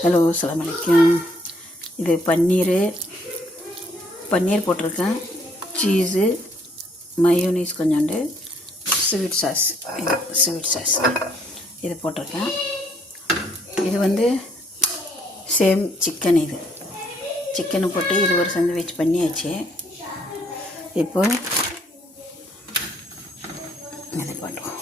Hello, அஸ்ஸலாமு அலைக்கும். இது பன்னீர் போட்டிருக்கேன், சீஸு, மயோனீஸ் கொஞ்சோண்டு, ஸ்வீட் சாஸ் இது போட்டிருக்கேன். இது சேம் சிக்கன். சிக்கனை போட்டு இது ஒரு சாண்ட்விச் பண்ணியாச்சு. இப்போ இதை பண்ணுவோம்.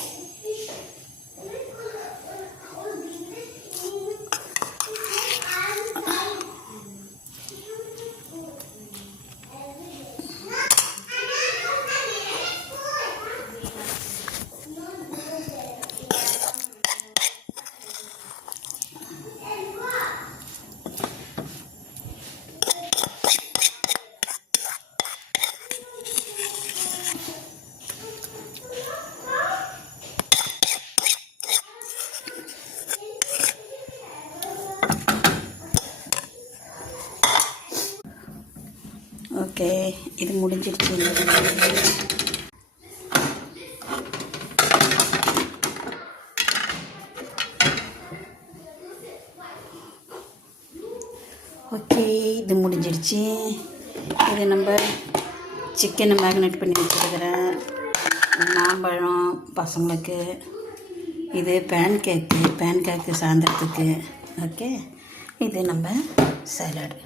ஓகே, இது முடிஞ்சிடுச்சு. இது நம்ம சிக்கனை மேக்னேட் பண்ணி வச்சுருக்கிறேன். மாம்பழம் பசங்களுக்கு, இது பேன் கேக்கு சாயந்தரத்துக்கு. ஓகே, இது நம்ம salad,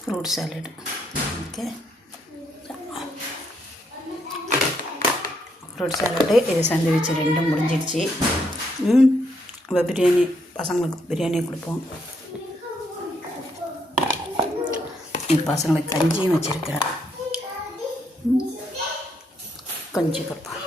fruit salad. Okay, fruit salad, இது சாண்ட்விச் ரெண்டும் முடிஞ்சிடுச்சு. நம்ம பிரியாணி, பசங்களுக்கு பிரியாணி கொடுப்போம். பசங்களுக்கு கஞ்சியும் வச்சுருக்கேன், கஞ்சி கொடுப்போம்.